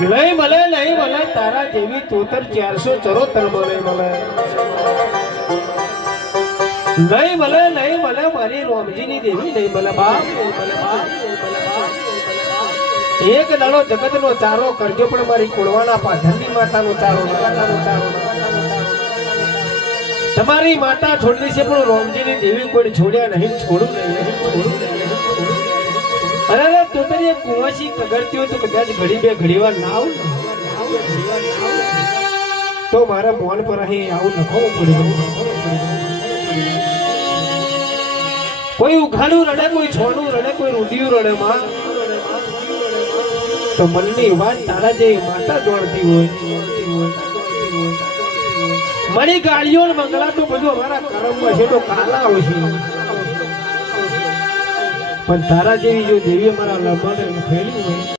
નહીં મળે તારા જેવી તોતર 474 નહીં મળે મારી રોમજીની દેવી નહીં મળે બાપ એક દાડો જગતનો ચારો કરજો પણ મારી કુળવાના પાધરની માતાનો ચારો તમારી માતા છોડલી છે પણ રોમજીની દેવી કોઈ છોડ્યા નહીં છોડું નહીં અરે તો તરી કુંવાસી કગરતી હોય તો કદાચ ઘડી બે ઘડીવાર ના આવું તો મારા મોન પર અહીં આવું નખાવું પડી કોઈ ઉઘાડું રડે કોઈ છોડું રડે કોઈ રૂડિયું રડે માં તો મનની વાત તારા જે માતા જોડતી હોય મારી ગાડીઓ ને મંગળા તો બધું અમારા કર્મમાં છે તો કાલા હોય છે પણ તારા જેવી જો દેવી અમારા લમણ ફેલી હોય